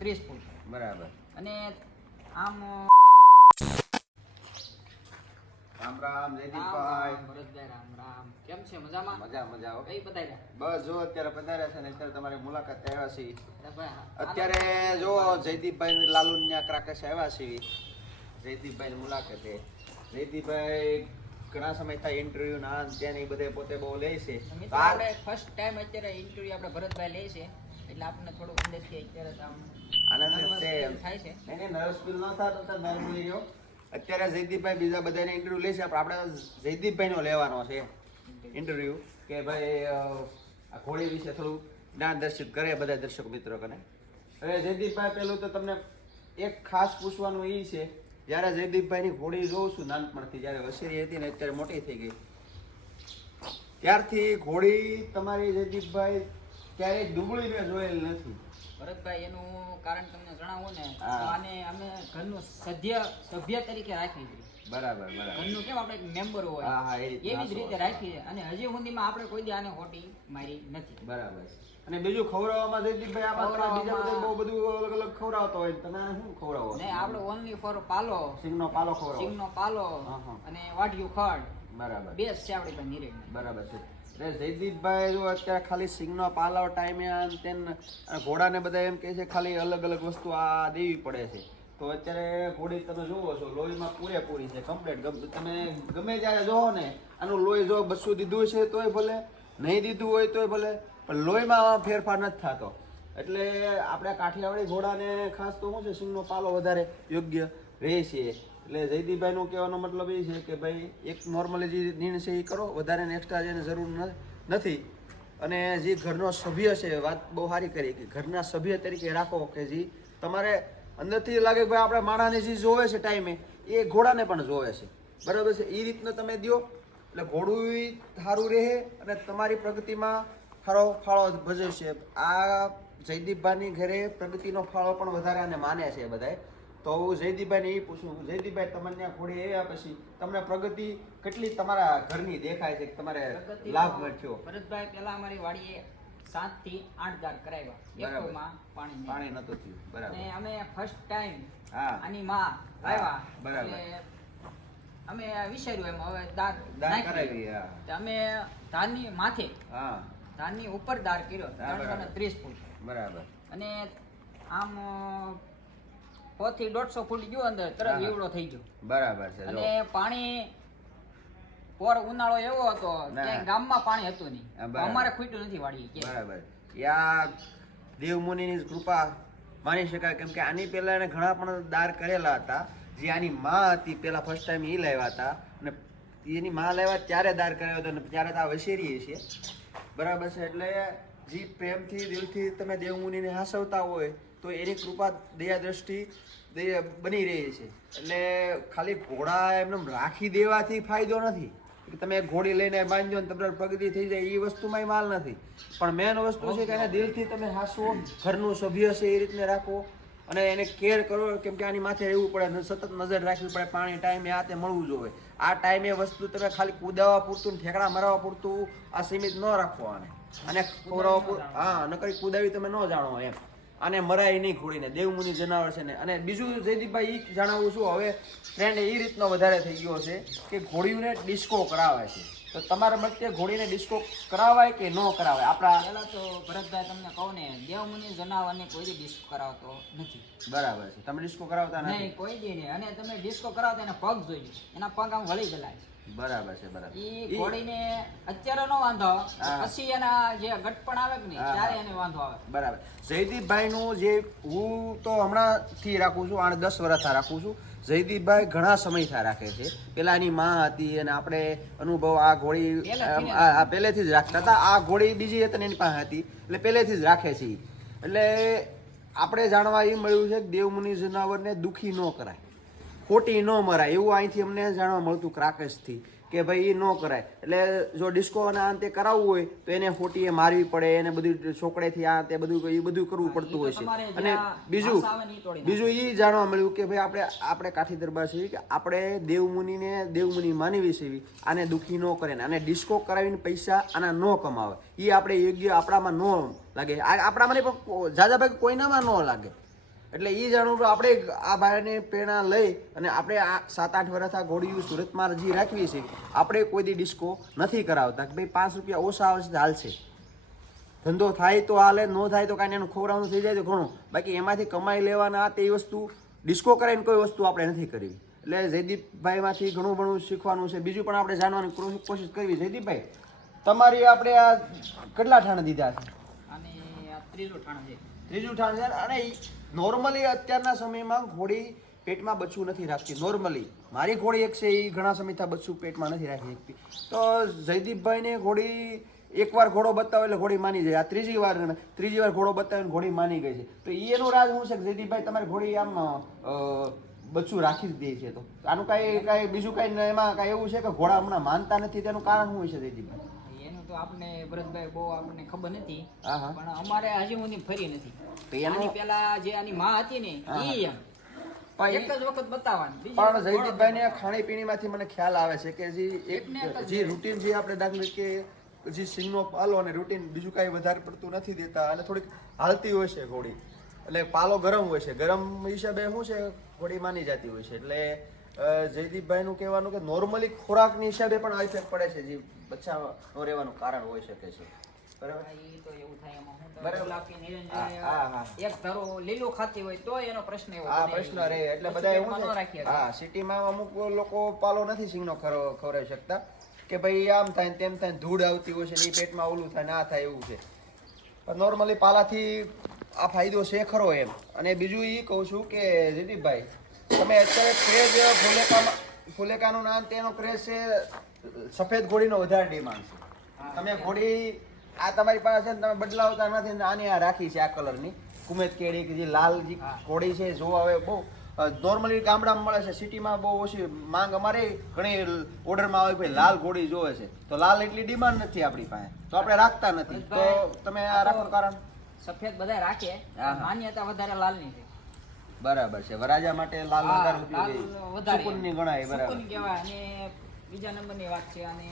30 ફૂટ બરાબર. અને આમ રામ રામ જયદીપભાઈ. ભરતભાઈ રામ રામ. કેમ છે? મજામાં? મજા હો. કઈ પધાર્યા? બસ જો અત્યારે પધાર્યા છે ને અત્યારે તમારી મુલાકાત આવ્યા છીએ. અરે ભાઈ, અત્યારે જો જયદીપભાઈ લાલુન્યા ક્રાકસ આવ્યા છીએ જયદીપભાઈ મુલાકાતે. જયદીપભાઈ ઘણા સમય થાય ઇન્ટરવ્યુ ના ત્યાં બધે પોતે બહુ લે છે. મિત્રો આપણે ફર્સ્ટ ટાઈમ અત્યારે ઇન્ટરવ્યુ આપણે ભરતભાઈ લે છે એટલે આપણને થોડું અંદરથી અત્યારે આમ આનંદ nervous છે. feel થાય છે. નહીં નર્વસ ફીલ ન થતો તો નર્વસ થઈ ગયો. અત્યારે જયદીપભાઈ બીજા બધાને ઇન્ટરવ્યુ લે છે આપણે જયદીપભાઈનો લેવાનો છે ઇન્ટરવ્યુ કે ભાઈ આ ઘોડી વિશે થોડું જ્ઞાન દર્શિત કરે બધા દર્શક મિત્રો કને. હવે જયદીપભાઈ પેલું તો તમને એક ખાસ પૂછવાનું એ છે, જ્યારે જયદીપભાઈની ઘોડી જોઉં છું નાનપણથી, જ્યારે વસેરી હતી ને અત્યારે મોટી થઈ ગઈ ત્યારથી ઘોડી તમારી જયદીપભાઈ ક્યારેય ડુંગળી મેં જોયેલ નથી. ભરતભાઈ એનું કારણ તમને જણાવું ને તો હા. આને અમે ઘરનું સભ્ય તરીકે રાખી છે. બરાબર ઘરનું કેમ આપણે એક મેમ્બર હોય હા, હા, એ રીતના એવી જ રીતે રાખો. રાખી છે અને હજી સુધીમાં આપણે કોઈ દી આને ખોટી મારી નથી. બરાબર. અને બીજું ખવડાવવામાં જયદીપભાઈ આમાં તમે બીજા બધા બહુ બધું અલગ અલગ ખવડાવતા હોય, તમે આને શું ખવડાવો? ને આપણે ઓનલી ફોર પાલો, સિંગનો પાલો ખવડાવો. સિંગનો પાલો હા, હા. અને વાઢિયું ખડ બરાબર. બેસ છે આપણી પાસે નિરેડ. બરાબર છે. એટલે જયદીપભાઈ જો અત્યારે ખાલી સિંગનો પાલો ટાઈમે આમ તેમ ઘોડાને બધા એમ કહે છે ખાલી અલગ અલગ વસ્તુ આ દેવી પડે છે. તો અત્યારે ઘોડી તમે જોવો છો લોહીમાં પૂરેપૂરી છે, કમ્પ્લીટ. તમે ગમે ત્યારે જોવો ને આનું લોહી જો 200 દીધું છે તોય ભલે, નહીં દીધું હોય તોય ભલે, પણ લોહીમાં ફેરફાર નથી થતો. એટલે આપણે કાઠિયાવાડી ઘોડાને ખાસ તો શું છે સિંગનો પાલો વધારે યોગ્ય રહે છે. એટલે જયદીપભાઈનું કહેવાનો મતલબ એ છે કે ભાઈ એક નોર્મલી જે નિર્ણય છે એ કરો, વધારે એક્સ્ટ્રા જેને જરૂર નથી. અને જે ઘરનો સભ્ય છે, વાત બહુ સારી કરી કે ઘરના સભ્ય તરીકે રાખો કે જે તમારે અંદરથી લાગે કે ભાઈ આપણે માણાને જે જોવે છે ટાઈમે એ ઘોડાને પણ જોવે છે. બરાબર છે? એ રીતના તમે દો એટલે ઘોડું સારું રહે અને તમારી પ્રગતિમાં સારો ફાળો ભજવશે. આ જયદીપભાઈની ઘરે પ્રગતિનો ફાળો પણ વધારે આને માને છે બધાએ. તો હું જયદીપભાઈને એ પૂછું, જયદીપભાઈ તમને ત્યાં ઘોડી આવ્યા પછી તમને પ્રગતિ કેટલી તમારા ઘરની દેખાય છે કે તમારે લાભ મળ્યો? ભરતભાઈ પહેલા અમારી વાડીએ 7 થી 8 દાર કરાવ્યા. બરાબર. એકોમાં પાણી નતું થયું. બરાબર. અને અમે ફર્સ્ટ ટાઈમ હા. આની માં આવ્યા બરાબર. એટલે અમે વિચાર્યું એમ હવે દાર દાર નાખીએ. કરાવી. હા. તો અમે ધારની માથે હા. ધારની ઉપર દાર કર્યો હા, બરાબર. 330 ફૂટ બરાબર. અને આમ 100 થી 150 ફૂટ ગયો અંદર તરત હા. એવડો થઈ ગયો. બરાબર છે. જો. અને પાણી પોર ઉનાળો એવો હતો ના. કે ગામમાં પાણી હતું નહીં. હા, બરાબર. અમારે ખૂટ્યું નથી વાડીએ કે બરાબર. યા દેવ મુનિની કૃપા માની શકાય, કેમ કે આની પહેલા એને ઘણા પણ દાર કરેલા હતા. જે આની માં હતી પેલા ફર્સ્ટ ટાઈમ એ લાવ્યા હતા અને એની માં લાવ્યા ત્યારે દાર કર્યો હતો અને ત્યારે તો આ વસેરી છે. બરાબર છે? એટલે જે પ્રેમથી દિલથી તમે દેવ મુનિને હાસવતા હોય તો એની કૃપા દયા દ્રષ્ટિ બની રહી છે. એટલે ખાલી ઘોડા એમને રાખી દેવાથી ફાયદો નથી કે તમે એક ઘોડી લઈને બાંધો ને તમારી પ્રગતિ થઈ જાય, એ વસ્તુમાં માલ નથી. પણ મેન વસ્તુ છે કે એને દિલથી તમે હાસવો, ઘરનું સભ્ય છે એ રીતને રાખો અને એને કેર કરો. કેમ કે આની માથે રહેવું પડે, સતત નજર રાખવી પડે, પાણી ટાઈમે આ તે મળવું જોઈએ. આ ટાઈમે વસ્તુ તમે ખાલી કૂદાવા પૂરતું ને ઠેકડા મરાવવા પૂરતું આ સીમિત ન રાખો આને. અને ખવડાવવા હા નકરી કૂદાવી તમે ન જાણો એમ. આને મરાય નહીં ઘોડીને, દેવમુનિ જનાવર છે ને. અને બીજું જયદીપભાઈ એ જણાવું છું, હવે ટ્રેન્ડ એ રીતનો વધારે થઈ ગયો છે કે ઘોડીઓને ડિસ્કો કરાવે છે. તો તમારા મતે ઘોડીને ડિસ્કો કરાવાય કે ન કરાવાય? આપણા પહેલા તો ભરતભાઈ તમને કહું ને દેવમુનિ જનાવરને કોઈ દી ડિસ્કો કરાવતો નથી. બરાબર છે. તમે ડિસ્કો કરાવતા નથી? નહીં, કોઈ દી નહીં. અને તમે ડિસ્કો કરાવતા એના પગ જોઈએ, એના પગ આમ વળી ગયેલા છે. બરાબર છે. બરાબર. ઈ ઘોડીને અત્યારે નો વાંધો, હા. પછી એના જે ગટપણ આવે કે નહીં હા. ત્યારે એને વાંધો આવે. બરાબર. જયદીપભાઈનું જે હું તો હમણાંથી રાખું છું, આને 10 વર્ષથી રાખું છું. જયદીપભાઈ ઘણા સમયથી રાખે છે. પેલા એની માં હતી અને આપણે અનુભવ આ ઘોડી પહેલેથી જ રાખતા હતા. આ ઘોડી બીજી હતી ને એની પાસે હતી એટલે પહેલેથી જ રાખે છે. એટલે આપણે જાણવા એ મળ્યું છે કે દેવમુનિ જનાવરને દુઃખી ન કરાય, ખોટી ન મરાય, એવું અહીંથી અમને જાણવા મળતું ક્રાકસથી કે ભાઈ એ ન કરાય. એટલે જો ડિસ્કો અને આ તે કરાવવું હોય તો એને ખોટીએ મારવી પડે, એને બધું છોકરેથી આ તે બધું એ બધું કરવું પડતું હોય છે. અને બીજું એ જાણવા મળ્યું કે ભાઈ આપણે કાઠી દરબાર છીએ કે આપણે દેવમુનિ માનવી છે, આને દુઃખી ન કરે ને આને ડિસ્કો કરાવીને પૈસા આના ન કમાવે, એ આપણે યોગ્ય આપણામાં ન લાગે. આપણામાં પણ જાજાભાઈ કોઈનામાં ન લાગે. એટલે એ જાણવું આપણે આ ભાઈની પ્રેરણા લઈ અને આપણે આ 7-8 વર્ષ આ ઘોડીયું સુરતમાં હજી રાખવી છે. આપણે કોઈ દી ડિસ્કો નથી કરાવતા કે ભાઈ 5 રૂપિયા ઓછા આવશે તો હાલશે. ધંધો થાય તો હાલે, ન થાય તો કાંઈ એનું ખવડાવવાનું થઈ જાય તો ઘણું. બાકી એમાંથી કમાઈ લેવાના આ તે વસ્તુ ડિસ્કો કરાવીને કોઈ વસ્તુ આપણે નથી કરવી. એટલે જયદીપભાઈમાંથી ઘણું ઘણું શીખવાનું છે. બીજું પણ આપણે જાણવાની કોશિશ કરવી. જયદીપભાઈ, તમારી આપણે આ કેટલા ઠાણા દીધા છે? અને આ ત્રીજું ઠાણ છે. ત્રીજું ઠાણ છે. અને નોર્મલી અત્યારના સમયમાં ઘોડી પેટમાં બચ્ચું નથી રાખતી. નોર્મલી મારી ઘોડી એક છે, એ ઘણા સમયથી બચ્ચું પેટમાં નથી રાખી શકતી. તો જયદીપભાઈને ઘોડી એકવાર ઘોડો બતાવે એટલે ઘોડી માની જાય. આ ત્રીજી વાર ઘોડો બતાવીને ઘોડી માની ગઈ છે. તો એનું રાજ શું છે કે જયદીપભાઈ તમારી ઘોડી આમ બચ્ચું રાખી જ દે છે? તો આનું કાંઈ બીજું કાંઈ એમાં કાંઈ એવું છે કે ઘોડા હમણાં માનતા નથી, તેનું કારણ શું હોય છે જયદીપભાઈ? એનું તો આપણે ભરતભાઈ બહુ આપણને ખબર નથી, હા. પણ અમારે હજી સુધી ફરી નથી. તો એનું આની પેલા જે આની માં હતી ને ઈ એમ એક જ વખત બતાવવાની. પણ જયદીપભાઈને ખાણીપીણીમાંથી મને ખ્યાલ આવે છે કે જે રૂટીન જે આપણે દાખલા કે જે સિંગનો પાલો અને રૂટીન બીજું કાંઈ વધારે પડતું નથી દેતા, અને થોડીક હાલતી હોય છે ઘોડી. એટલે પાલો ગરમ હોય છે, ગરમ હિસાબે શું છે ઘોડી માની જતી હોય છે. એટલે જયદીપભાઈનું કહેવાનું કે નોર્મલી ખોરાકની હિસાબે પણ આ ઇફેક્ટ પડે છે, જે બચ્ચા ન રહેવાનું કારણ હોઈ શકે છે. બરાબર? ઈ તો એવું થાય એમાં હું તો બરાબર. ગુલાબી નિરંજન હા. એક ધારો લીલું ખાતી હોય તો એનો પ્રશ્ન એવો આ બને. પ્રશ્ન રહે. એટલે બધા એવું પેટમાં ન છે. રાખીએ. હા, સિટીમાં અમુક લોકો પાલો નથી સિંગનો ખવડાવી શકતા કે ભાઈ આમ થાય ને તેમ થાય, ધૂળ આવતી હોય છે ને એ પેટમાં ઓલું થાય ના થાય એવું છે. પણ નોર્મલી પાલાથી આ ફાયદો છે ખરો એમ. અને બીજું એ કહું છું કે જયદીપભાઈ, તમે અત્યારે ક્રેઝ ફુલેકાનું નામ તેનો ક્રેઝ છે, સફેદ ઘોડીનો વધારે ડિમાન્ડ છે. તમે ઘોડી આ તમારી પાસે છે ને તમે બદલાવતા નથી ને આની આ રાખી છે આ કલરની કુમેત કેડી કે જે લાલ જે ઘોડી છે જોવા હવે બહુ નોર્મલી ગામડામાં મળે છે, સિટીમાં બહુ ઓછી માંગ. અમારે ઘણી ઓર્ડરમાં આવે ભાઈ લાલ ઘોડી જોવે છે, તો લાલ એટલી ડિમાન્ડ નથી આપણી પાસે, તો આપણે રાખતા નથી. તો તમે આ રાખવાનું કારણ? સફેદ બધા રાખે, માન્યતા વધારે લાલની છે. બરાબર છે. વરાજા માટે લાલ વધારે ઉપયોગી, વધારે સુકૂનની ગણાય. બરાબર, સુકૂન કહેવાય. અને બીજા નંબરની વાત છે, અને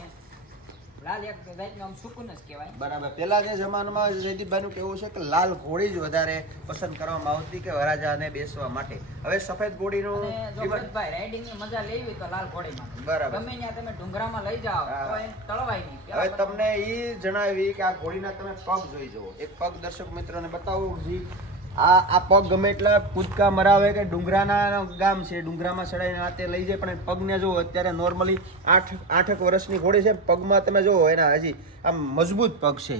લાલ એક જાતનું આમ સુકૂન જ કહેવાય. બરાબર. પેલા જે જમાનામાં જયદીપભાઈનું કેવું છે કે લાલ ઘોડી જ વધારે પસંદ કરવામાં આવતી કે વરાજાને બેસવા માટે. હવે સફેદ ઘોડીનું અને જો ભરતભાઈ રાઇડિંગની મજા લેવી હોય તો લાલ ઘોડીમાં. બરાબર. ગમે ત્યાં તમે ડુંગરામાં લઈ જાઓ તો એ તળવાય નહીં. હવે તમને એ જણાવી કે આ ઘોડીના તમે પગ જોઈ જુઓ. એક પગ દર્શક મિત્રોને બતાવું જી. આ પગ ગમે એટલા કૂદકા મરાવે કે ડુંગરાના ગામ છે, ડુંગરામાં ચડાવીને આ તે લઈ જાય, પણ પગને જુઓ અત્યારે નોર્મલી 8 વર્ષની ઘોડી છે, પગમાં તમે જુઓ એના હજી આમ મજબૂત પગ છે.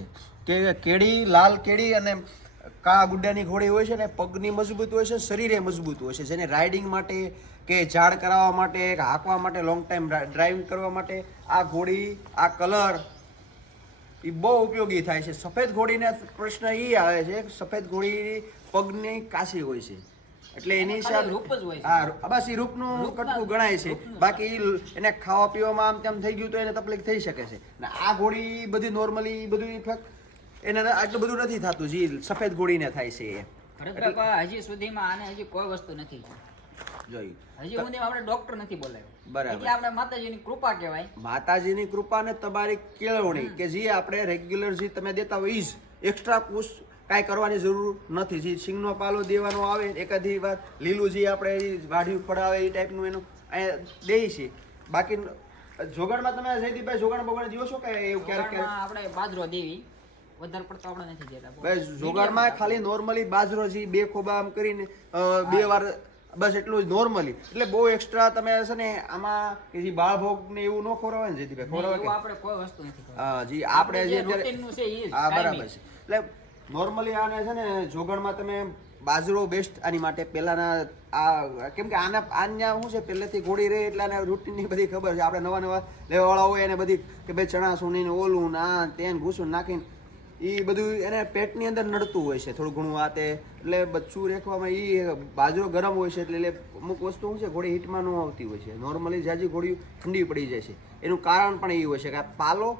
કે કેડી લાલ કેડી અને કાળા ગુड्डाની ઘોડી હોય છે ને, પગની મજબૂત હોય છે, શરીરે મજબૂત હોય છે, જેને રાઇડિંગ માટે કે ઝાડ કરાવવા માટે કે હાંકવા માટે, લોંગ ટાઈમ ડ્રાઇવિંગ કરવા માટે આ ઘોડી, આ કલર એ બહુ ઉપયોગી થાય છે. સફેદ ઘોડીને પ્રશ્ન એ આવે છે કે સફેદ ઘોડી પગની કાશી હોય છે, એટલે એની હિસાબ રૂપ જ હોય છે. હા, બસ એ રૂપનું કટકું ગણાય છે. બાકી એને ખાવા પીવામાં આમ તેમ થઈ ગયું તો એને તકલીફ થઈ શકે છે. ને આ ઘોડી બધી નોર્મલી બધું ઇફેક્ટ એને આટલું બધું નથી થતું જે સફેદ ઘોડીને થાય છે. ભરતભાઈ હજી સુધીમાં આને હજી કોઈ વસ્તુ નથી જોઈ હજી સુધી આપણે ડોક્ટર નથી બોલાવ્યો. બરાબર. એટલે આપણે માતાજીની કૃપા કહેવાય. માતાજીની કૃપા ને તમારી કેળવણી કે જે આપણે રેગ્યુલર જે તમે દેતા હોય એ જ એક્સ્ટ્રા પુશ કાંઈ કરવાની જરૂર નથી. જે સિંગનો પાલો દેવાનો આવે એકાદી વાર લીલું જે આપણે વાઢ્યું પડાવે એ ટાઈપનું એનું દે છે. બાકી જોગણમાં તમે જયદીપભાઈ જોગણ બગણ દિયો છો કે એવું ક્યારેક આપણે બાજરો દેવી વધારે પડતો આપણે નથી દેતા. બસ જોગાડમાં ખાલી નોર્મલી બાજરો જે 2 ખોબા આમ કરીને 2 વાર બસ એટલું જ નોર્મલી. એટલે બહુ એક્સ્ટ્રા તમે છે ને આમાં કે જે બાળભોગ ને એવું ન ખોરાવે ને જયદીપભાઈ? ખોરાવે કે આપણે કોઈ વસ્તુ નથી. હા જી, આપણે જે રૂટીનનું છે ઈ જ. હા બરાબર છે. એટલે નોર્મલી આને છે ને જોગણમાં તમે બાજરો બેસ્ટ આની માટે. પહેલાના આ કેમ કે આના શું છે પહેલેથી ઘોડી રહે એટલે આને રૂટીનની બધી ખબર છે. આપણે નવા લેવાવાળા હોય એને બધી કે ભાઈ ચણા સુણીને ઓલું ના તેન ઘૂસું નાખીને એ બધું એને પેટની અંદર નડતું હોય છે થોડું ઘણું આ તે. એટલે બચ્ચું રેખવામાં એ બાજરો ગરમ હોય છે એટલે અમુક વસ્તુ શું છે ઘોડી હીટમાં ન આવતી હોય છે. નોર્મલી જાજી ઘોડી ઠંડી પડી જાય છે. એનું કારણ પણ એ હોય છે કે આ પાલો,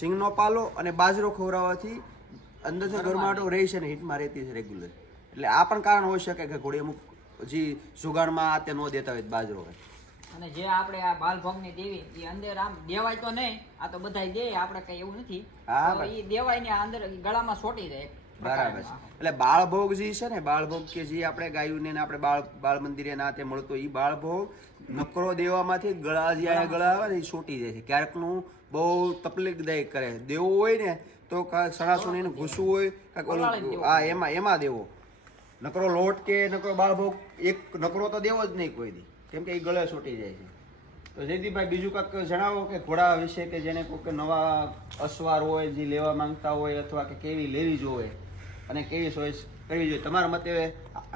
સિંગનો પાલો અને બાજરો ખવડાવવાથી અંદરથી ગરમાટો રહે છે ને હીટમાં રહેતી છે રેગ્યુલર. એટલે આ પણ કારણ હોઈ શકે કે ઘોડી અમુક જે સુગાડમાં આ તે ન દેતા હોય બાજરો હોય. અને જે આપણે આ બાલભોગની દેવી એ અંદર આમ દેવાય તો નહીં, આ તો બધાય દે, આપણે કઈ એવું નથી. તો એ દેવાય ને અંદર ગળામાં સોટી જાય. બરાબર છે. એટલે બાળભોગ જે છે ને, બાળભોગ કે જે આપણે ગાયું ને આપણે બાળ મંદિરે ના તે મળતો એ બાળભોગ નકરો દેવામાંથી ગળા જે આ ગળા આવે ને એ છૂટી જાય છે. ક્યારેકનું બહુ તકલીફદાયક કરે. દેવું હોય ને તો કાંઈક સણાસુણીનું ઘૂસવું હોય કાંઈક ઓલું હા એમાં દેવો. નકરો લોટ કે નકરો બાળભોગ એક નકરો તો દેવો જ નહીં કોઈ દી, કેમ કે એ ગળે છૂટી જાય છે. તો જયદીપભાઈ બીજું કાંઈક જણાવો કે ઘોડા વિશે, કે જેને કોઈ નવા અસવાર હોય જે લેવા માંગતા હોય અથવા કે કેવી લેવી જોઈએ અને કેવી ચોઈસ કરવી જોઈએ તમારા મતે?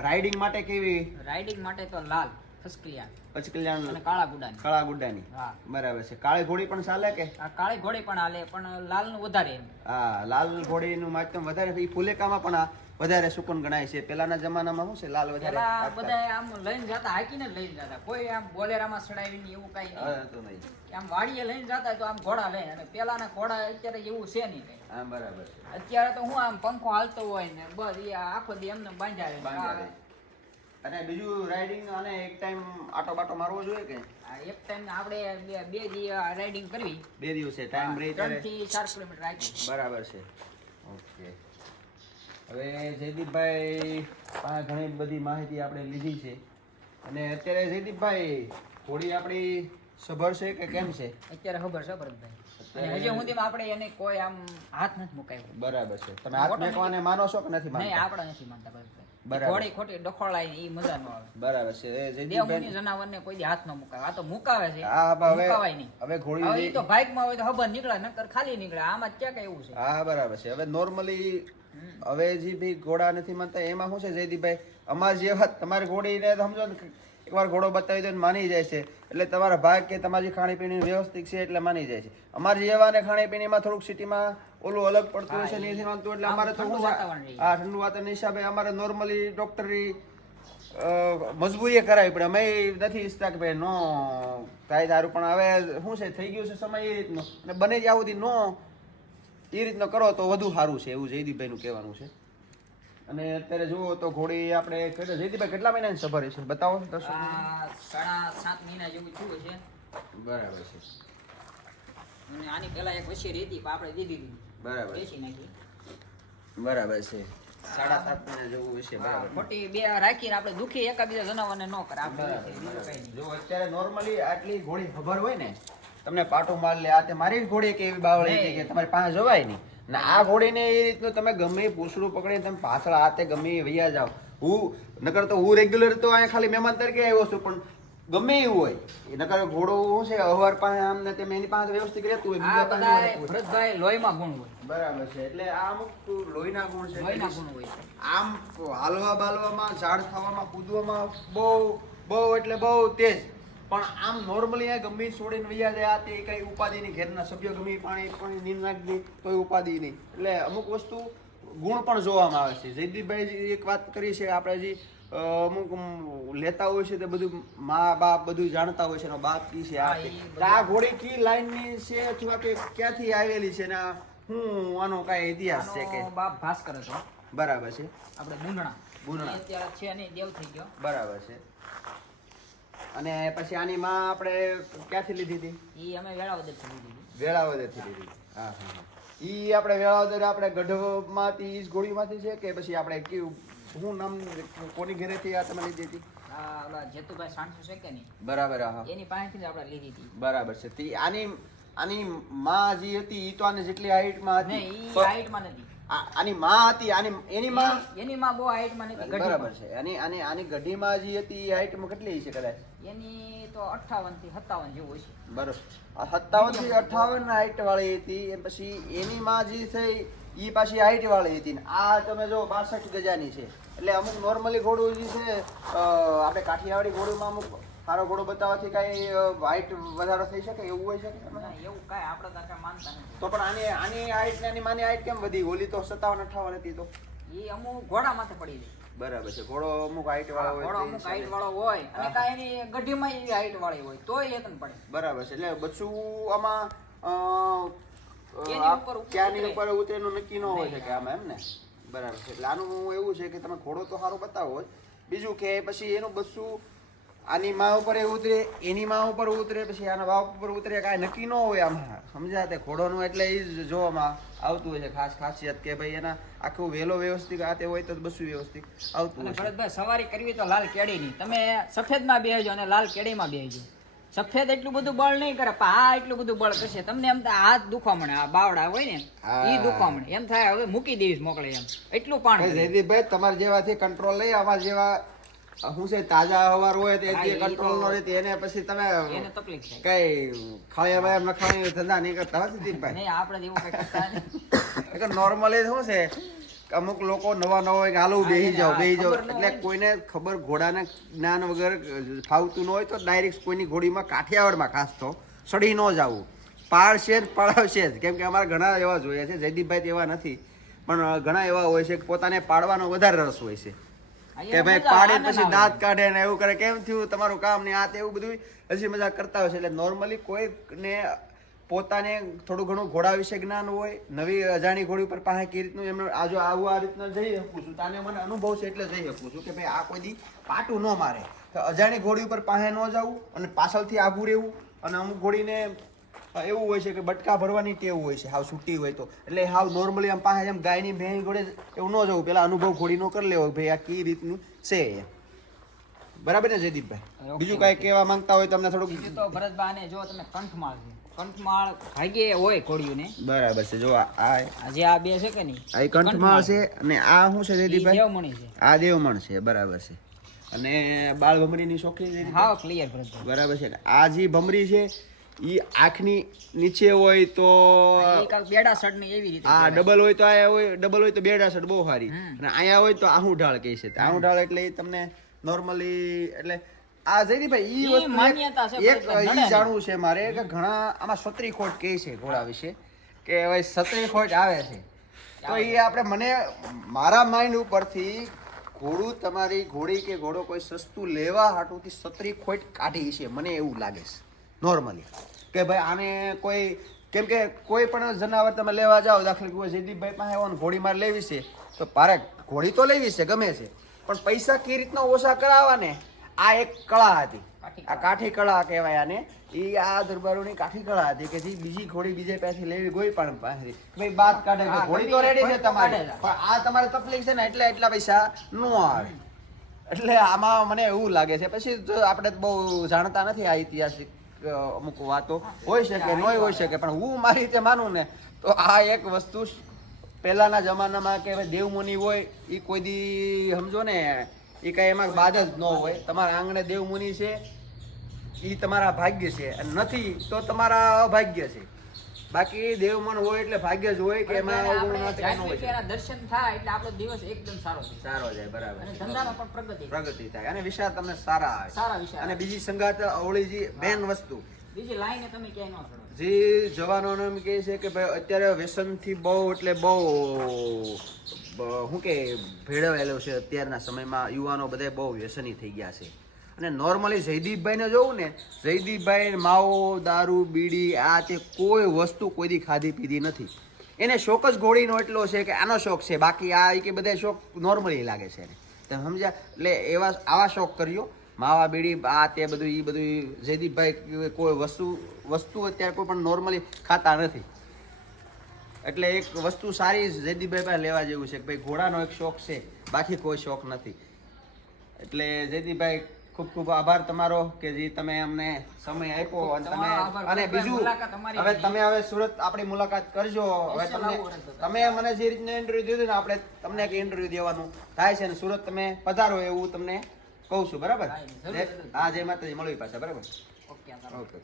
રાઇડિંગ માટે કેવી? રાઇડિંગ માટે તો લાલ ફસકલિયા પચકલ્યાણ અને કાળા ગુડાની. કાળા ગુડાની. હા બરાબર છે. કાળી ઘોડી પણ ચાલે કે? આ કાળી ઘોડી પણ હાલે, પણ લાલનું વધારે એમ. હા, લાલ ઘોડીનું માધ્યમ વધારે. એ ફુલેકામાં પણ આ વધારે સુકૂન ગણાય છે. પેલાના જમાનામાં શું છે, લાલ વધારે પેલા બધા આમ લઈને જતા, હાકીને જ લઈને જતા, કોઈ આમ બોલેરામાં ચડાવીને એવું કાંઈ નહીં. તો નહીં. આમ વાડીએ લઈને જતા તો આમ ઘોડા લઈને, અને પેલાના ઘોડા અત્યારે એવું છે નહીં કઈ. હા બરાબર છે. અત્યારે તો હું આમ પંખો હાલતો હોય ને બસ એ આખો દી એમને બાંધ્યા રહે. અને બીજું રાઇડિંગ અને એક ટાઈમ આટો બાટો મારવો જોઈએ કે? એક ટાઈમ આપણે બે દી રાઇડિંગ કરવી. 2 દિવસે ટાઈમ રહે 3 થી 4 કિલોમીટર રાખી. બરાબર છે. ઓકે. હવે જયદીપભાઈ આ ઘણી બધી માહિતી આપણે લીધી છે. અને અત્યારે જયદીપભાઈ ઘોડી આપણી સભર છે કે કેમ છે? અત્યારે ખબર છે ભરતભાઈ. અને હજી સુધીમાં આપણે એને કોઈ આમ હાથ નથી મુકાયો. બરાબર છે. તમે હાથ મેકવાને માનો છો કે નથી માનતા? નહીં, આપણે નથી માનતા ભરતભાઈ. બરાબર. ઘોડી ખોટી ડખોળાય એ મજા ન આવે. બરાબર છે. દેવમુનિ જનાવરને કોઈ દી હાથ ન મુકાવે. આ તો મુકાવે છે. હા, હવે મુકાવાય નહીં. હવે હવે ઘોડી ઈ તો બાઇકમાં હોય તો ખબર નીકળે, નકર ખાલી નીકળે. આમાં ક્યાં કઈ એવું છે? હા બરાબર છે. હવે નોર્મલી હવે જે ભાઈ ઘોડા નથી માનતા એમાં શું છે જયદીપભાઈ, અમાર જેવા તમારી ઘોડીને સમજો ને એકવાર ઘોડો બતાવી દો ને માની જાય છે, એટલે તમારા ભાગ કે તમારી ખાણીપીણી વ્યવસ્થિત છે એટલે માની જાય છે. અમારી જેવાને ખાણીપીણીમાં થોડુંક સિટીમાં ઓલું અલગ પડતું હોય છે ને એથી માનતું, એટલે અમારે તો શું છે, હા ઠંડુ વાતાવરણ હિસાબે અમારે નોર્મલી ડોક્ટરી મજબૂરી કરાવી પડે. અમે નથી ઈચ્છતા કે ભાઈ નો થાય સારું, પણ હવે શું છે થઈ ગયું છે સમય એ રીતનો, અને બને જ્યાં સુધી નો એ રીતનો કરો તો વધુ સારું છે, એવું જયદીપભાઈનું કહેવાનું છે. અને અત્યારે જુઓ તો ઘોડી આપણે જયદીપભાઈ કેટલા મહિનાની સફર છે બતાવો? 7.5 મહિના જેવું થયું છે. બરાબર છે. અને આની પહેલા એક વચ્ચે રેતી પણ આપણે દીધી દીધી. બરાબર બેસી નાખી. બરાબર છે. 7.5 મહિના જેવું વિશે. બરાબર. ખોટી બે રાખીને આપણે દુખી એકાબીજા જનાવરને ન કરે. આપણે જો અત્યારે નોર્મલી આટલી ઘોડી ખબર હોય ને તમને પાટો માર લે, આ તે મારી ઘોડી કે એવી બાવળી છે કે તમારી પાસે જવાય નહીં. ને આ ઘોડીને એ રીતનું તમે ગમે પૂછડું પકડીને તમે પાછળ હાથે ગમે વૈયા જાઓ. હું નકર તો હું રેગ્યુલર તો અહીંયા ખાલી મહેમાન તરીકે આવ્યો છું, પણ ગમે એવું હોય એ નકર ઘોડો શું છે અવાર પાસે આમ ને તેમ એની પાસે વ્યવસ્થિત રહેતું હોય, બીજા પાસે ભરતભાઈ લોહીમાં ગુણ હોય. બરાબર છે. એટલે આ અમુક લોહીના ગુણ છે. લોહીના ગુણ હોય. આમ હાલવા બાલવામાં, ઝાડ ખાવામાં, કૂદવામાં બહુ એટલે બહુ તેજ, પણ આમ નોર્મલી આ ગમે છોડીને વૈયા જાય, આ તે કઈ ઉપાધિ નહીં. ઘરના સભ્યો ગમે પાણી નીર નાખી દે તોય ઉપાધિ નહીં. એટલે અમુક વસ્તુ ગુણ પણ જોવામાં આવે છે. જયદીપભાઈ એક વાત કરી છે, આપણે જે અમુક લેતા હોય છે તે બધું મા બાપ બધું જાણતા હોય છે, એનો બાપ કી છે, આ ઘોડી કી લાઈનની છે અથવા કે ક્યાંથી આવેલી છે ને હું આનો કાંઈ ઇતિહાસ છે કે? બાપ ભાસ્કર હતો. બરાબર છે. આપણે બુંદણા બુંદણા અત્યારે છે નહીં, દેવ થઈ ગયો. બરાબર છે. અને પછી આની માં આપણે ક્યાંથી લીધી હતી? ઈ અમે વેળાવદરથી લીધી. વેળાવદરથી લીધી. હા હા. ઈ આપણે વેળાવદર આપણે ગઢમાંથી ઈ ઘોડીમાંથી છે કે પછી આપણે કેવું શું નામ કોની ઘરેથી આ તમે લીધી હતી? આ ઓલા જેતુભાઈ સાણસુ છે કે નહીં? બરાબર. હા. એની પાસેથી જ આપણે લીધી હતી. બરાબર છે. તે આની માં જે હતી ઈ તો આને જેટલી હાઈટમાં હતી. નહીં, ઈ હાઈટમાં નથી. આની માં હતી, એની માં બહુ હાઈટમાં નથી. બરાબર છે. આની ગઢીમાં જે હતી એ હાઈટમાં કેટલી છે કદાચ? એની તો 58 થી 57 જેવું હશે. બરોબર. 57 થી 58 હાઈટ વાળી હતી. પછી એની માં જે છે ઈ પાછી હાઈટ વાળી હતી. આ તમે જો 62 ગજાની છે. એટલે અમુક નોર્મલી ઘોડું જે છે આપણે કાઠિયાવાડી ઘોડુમાં અમુક સારો ઘોડો બતાવવાથી કઈ હાઈટ વધારો થઈ શકે એવું હોય છે? એવું કાંઈ આપણે તો કાંઈ માનતા નથી. તો પણ આની હાઈટ ને આની માની હાઈટ કેમ વધી? ઓલી તો 57 58 હતી તો એ અમુક ઘોડા માથે પડી જાય. બરાબર છે. ઘોડો અમુક હાઈટ વાળો હોય, ઘોડો અમુક હાઈટ વાળો હોય અને કાંઈ એની ગઢીમાં એવી હાઈટ વાળી હોય તોય લેતન પડે. બરાબર છે. એટલે બચ્ચું આમાં ઉપર ક્યાંની ઉપર ઉતરેનું નક્કી ન હોય છે કે આમાં એમ ને? બરાબર છે. એટલે આનું એવું છે કે તમે ઘોડો તો સારો બતાવો જ, બીજું કે પછી એનું બચ્ચું આની માં ઉપર એ ઉતરે, એની માં ઉપર ઉતરે, પછી આના બાપ ઉપર ઉતરે, કાંઈ નક્કી ન હોય આમાં. સમજ્યા તે ઘોડોનું એટલે એ જ જોવામાં આવતું હોય છે ખાસિયત કે ભાઈ એના આખું વેલો વ્યવસ્થિત આ તે હોય તો બધું વ્યવસ્થિત આવતું અને હોય છે. ભરતભાઈ સવારી કરવી તો લાલ કેડીની. તમે સફેદમાં બેહજો અને લાલ કેડીમાં બેહજો. સફેદ એટલું બધું બળ નહીં કરે, પણ આ એટલું બધું બળ કરશે. તમને એમ થાય હાથ દુખવા મળે, આ બાવડા હોય ને ઈ દુખવા મળે, એમ થાય હવે મૂકી દેવીશ મોકલે એમ. એટલું પાણી. જયદીપભાઈ તમારા જેવાથી કંટ્રોલ લઈ, આવા જેવા શું છે તાજા હવાર હોય તો એ કંટ્રોલ નો રહેતી એને પછી તમે એને તકલીફ થાય. કઈ ખાયા બાયા નખાય ધંધા નહીં કરતા હોય જયદીપભાઈ. નહીં આપણે જેવું કઈ કરતા નહીં. નોર્મલી શું છે કે અમુક લોકો નવા હોય કે હાલો બેહી જાવ એટલે કોઈને ખબર ઘોડાને જ્ઞાન વગર ફાવતું ન હોય તો ડાયરેક્ટ કોઈની ઘોડીમાં કાઠિયાવાડમાં ખાસ તો સડી ન જવું. પાડશે જ પડાવશે જ. કેમ કે અમારા ઘણા એવા જોયા છે, જયદીપભાઈ એવા નથી પણ ઘણા એવા હોય છે કે પોતાને પાડવાનો વધારે રસ હોય છે કે ભાઈ પાડે પછી દાંત કાઢે ને એવું કરે, કેમ થયું તમારું કામ ને આ તે એવું બધું હસી મજાક કરતા હોય છે. એટલે નોર્મલી કોઈને પોતાને થોડું ઘણું ઘોડા વિશે જ્ઞાન હોય, નવી અજાણી ઘોડી ઉપર પાસે કેવી રીતનું એમને આજો આવું આ રીતના જઈ શકું છું. તાને મને અનુભવ છે એટલે જઈ શકું છું કે ભાઈ આ કોઈ દી પાટું ન મારે. અજાણી ઘોડી ઉપર પાસે ન જવું અને પાછળથી આઘું રહેવું. અને અમુક ઘોડીને એવું હોય છે કે બટકા ભરવાની ટેવ હોય છે, હાવ છૂટી હોય તો. એટલે હાવ નોર્મલી આમ પાસે એમ ગાયની ભેંસ ઘોડે એવું ન જવું, પેલા અનુભવ ઘોડીનો કરી લેવો ભાઈ આ કઈ રીતનું છે. બરાબર ને જયદીપભાઈ? બીજું કઈ કહેવા માંગતા હોય તમને થોડુંક? બીજું તો ભરતભાઈ ને જો તમે કંઠમાળ છે, કંઠમાળ ભાગ્યે હોય ઘોડીઓને. બરાબર છે. જો આજે આ બે છે કે નહીં, આ કંઠમાળ છે અને આ શું છે જયદીપભાઈ? દેવમણી છે. આ દેવમણ છે. બરાબર છે. અને બાળ ભમરીની શોખી હાવ ક્લિયર ભરતભાઈ. બરાબર છે. આ જે ભમરી છે ઈ આંખની નીચે હોય તો બેડા સડ ની એવી રીતે. આ ડબલ હોય તો આ હોય, ડબલ હોય તો બેડા સડ બહુ સારી. અને અહીંયા હોય તો આહું ઢાળ કહે છે. આહું ઢાળ એટલે તમને નોર્મલી એટલે આ જયદીપભાઈ ઈ વસ્તુ માન્યતા છે. એક ઈ જાણવું છે મારે કે ઘણા આમાં સત્રી ખોટ કહે છે ઘોડા વિશે કે ભાઈ સત્રી ખોટ આવે છે તો એ આપણે મને મારા માઇન્ડ ઉપરથી ઘોડું તમારી ઘોડી કે ઘોડો કોઈ સસ્તું લેવા હાટુથી સત્રી ખોટ કાઢી છે મને એવું લાગે છે નોર્મલી કે ભાઈ આને કોઈ, કેમ કે કોઈ પણ જનાવર તમે લેવા જાઓ, દાખલા કે જયદીપભાઈ પાસે આવો ને ઘોડી મારે લેવી છે તો પારે ઘોડી તો લેવી છે ગમે છે, પણ પૈસા કઈ રીતના ઓછા કરાવવા ને આ એક કળા હતી. આ કાઠી કળા કહેવાય આને. એ આ દરબારોની કાઠી કળા હતી કે જે બીજી ઘોડી બીજે પાસેથી લેવી કોઈ પણ પાસેથી ભાઈ બાદ કાઢે કે ઘોડી તો રેડી છે તમારે, પણ આ તમારે તકલીફ છે ને એટલે એટલા પૈસા ન આવે. એટલે આમાં મને એવું લાગે છે. પછી આપણે બહુ જાણતા નથી આ ઐતિહાસિક અમુક વાતો હોય શકે ન હોય શકે, પણ હું મારી રીતે માનું ને તો આ એક વસ્તુ પહેલાના જમાનામાં કે દેવમુનિ હોય એ કોઈ દી સમજો ને એ કઈ એમાં બાદ જ ન હોય. તમારા આંગણે દેવમુનિ છે એ તમારા ભાગ્ય છે, અને નથી તો તમારા અભાગ્ય છે. બાકી દેવમન હોય એટલે ભાગ્ય જ હોય કે એમાં દર્શન થાય એટલે આપણો દિવસ એકદમ સારો જાય. બરાબર. અને ધંધામાં પણ પ્રગતિ થાય અને વિચાર તમને સારા આવે. અને બીજી સંગાત અવળીજી મેન વસ્તુ બીજી લાઈને તમે ક્યાંય ન છોડો. જે જવાનોને એમ કહે છે કે ભાઈ અત્યારે વ્યસનથી બહુ એટલે બહુ શું કે ભેળવેલો છે. અત્યારના સમયમાં યુવાનો બધા બહુ વ્યસની થઈ ગયા છે. અને નોર્મલી જયદીપભાઈને જોવું ને, જયદીપભાઈ માવો દારૂ બીડી આ તે કોઈ વસ્તુ કોઈ દી ખાધી પીધી નથી. એને શોખ જ ઘોડીનો એટલો છે કે આનો શોખ છે, બાકી આ કે બધા શોખ નોર્મલી લાગે છે એને. તમે સમજ્યા? એટલે આવા શોખ કર્યો માવા બીડી આ તે બધું એ બધું જયદીપભાઈ કોઈ વસ્તુ અત્યારે કોઈ પણ નોર્મલી ખાતા નથી. એટલે એક વસ્તુ સારી જયદીપભાઈ પાસે લેવા જેવું છે કે ભાઈ ઘોડાનો એક શોખ છે, બાકી કોઈ શોખ નથી. એટલે જયદીપભાઈ ખૂબ ખૂબ આભાર તમારો કે જે તમે અમને સમય આપ્યો. અને બીજું હવે તમે હવે સુરત આપણી મુલાકાત કરજો. હવે તમે મને જે રીતના ઇન્ટરવ્યુ દીધું ને આપણે તમને એક ઇન્ટરવ્યુ દેવાનું થાય છે, અને સુરત તમે પધારો એવું તમને કહું છું. બરાબર? હા, જય માતાજી. મળવી પાછા. બરાબર? ઓકે.